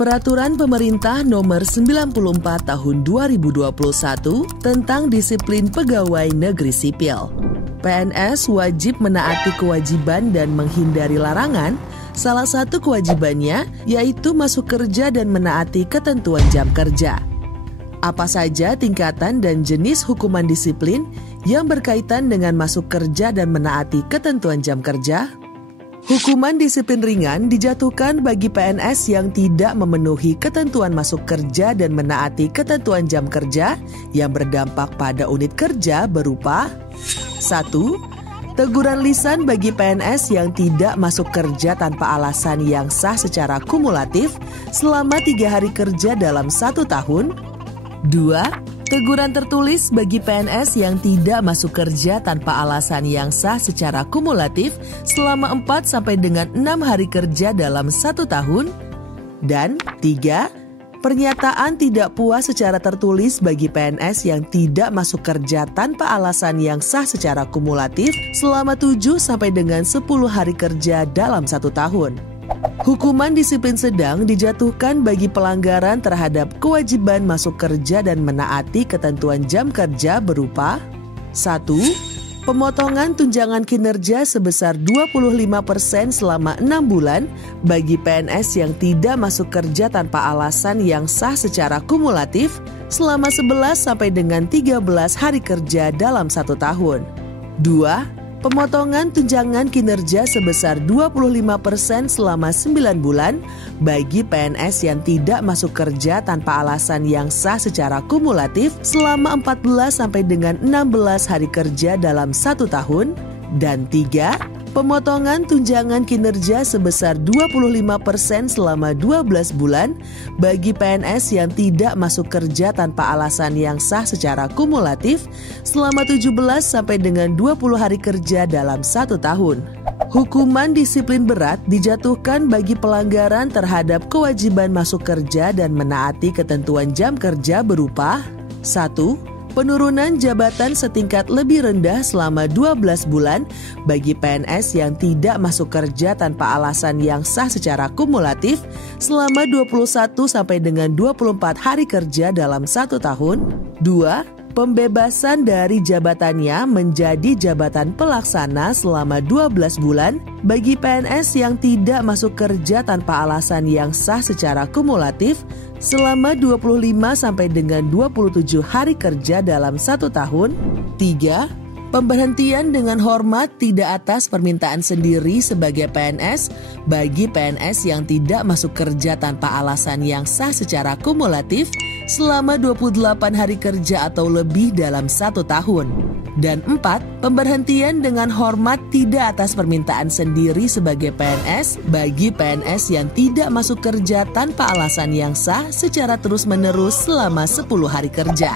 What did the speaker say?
Peraturan Pemerintah Nomor 94 Tahun 2021 tentang Disiplin Pegawai Negeri Sipil. PNS wajib menaati kewajiban dan menghindari larangan. Salah satu kewajibannya yaitu masuk kerja dan menaati ketentuan jam kerja. Apa saja tingkatan dan jenis hukuman disiplin yang berkaitan dengan masuk kerja dan menaati ketentuan jam kerja? Hukuman disiplin ringan dijatuhkan bagi PNS yang tidak memenuhi ketentuan masuk kerja dan menaati ketentuan jam kerja yang berdampak pada unit kerja berupa 1. Teguran lisan bagi PNS yang tidak masuk kerja tanpa alasan yang sah secara kumulatif selama 3 hari kerja dalam 1 tahun. 2. Teguran tertulis bagi PNS yang tidak masuk kerja tanpa alasan yang sah secara kumulatif selama 4 sampai dengan 6 hari kerja dalam 1 tahun. Dan 3. Pernyataan tidak puas secara tertulis bagi PNS yang tidak masuk kerja tanpa alasan yang sah secara kumulatif selama 7 sampai dengan 10 hari kerja dalam 1 tahun. Hukuman disiplin sedang dijatuhkan bagi pelanggaran terhadap kewajiban masuk kerja dan menaati ketentuan jam kerja berupa 1. Pemotongan tunjangan kinerja sebesar 25% selama 6 bulan bagi PNS yang tidak masuk kerja tanpa alasan yang sah secara kumulatif selama 11 sampai dengan 13 hari kerja dalam 1 tahun. 2. Pemotongan tunjangan kinerja sebesar 25% selama 9 bulan bagi PNS yang tidak masuk kerja tanpa alasan yang sah secara kumulatif selama 14 sampai dengan 16 hari kerja dalam 1 tahun. Dan 3. Pemotongan tunjangan kinerja sebesar 25% selama 12 bulan bagi PNS yang tidak masuk kerja tanpa alasan yang sah secara kumulatif selama 17 sampai dengan 20 hari kerja dalam 1 tahun. Hukuman disiplin berat dijatuhkan bagi pelanggaran terhadap kewajiban masuk kerja dan menaati ketentuan jam kerja berupa 1. Penurunan jabatan setingkat lebih rendah selama 12 bulan bagi PNS yang tidak masuk kerja tanpa alasan yang sah secara kumulatif selama 21 sampai dengan 24 hari kerja dalam 1 tahun. 2. Pembebasan dari jabatannya menjadi jabatan pelaksana selama 12 bulan bagi PNS yang tidak masuk kerja tanpa alasan yang sah secara kumulatif selama 25 sampai dengan 27 hari kerja dalam 1 tahun. 3. Pemberhentian dengan hormat tidak atas permintaan sendiri sebagai PNS bagi PNS yang tidak masuk kerja tanpa alasan yang sah secara kumulatif selama 28 hari kerja atau lebih dalam 1 tahun. Dan 4. Pemberhentian dengan hormat tidak atas permintaan sendiri sebagai PNS bagi PNS yang tidak masuk kerja tanpa alasan yang sah secara terus-menerus selama 10 hari kerja.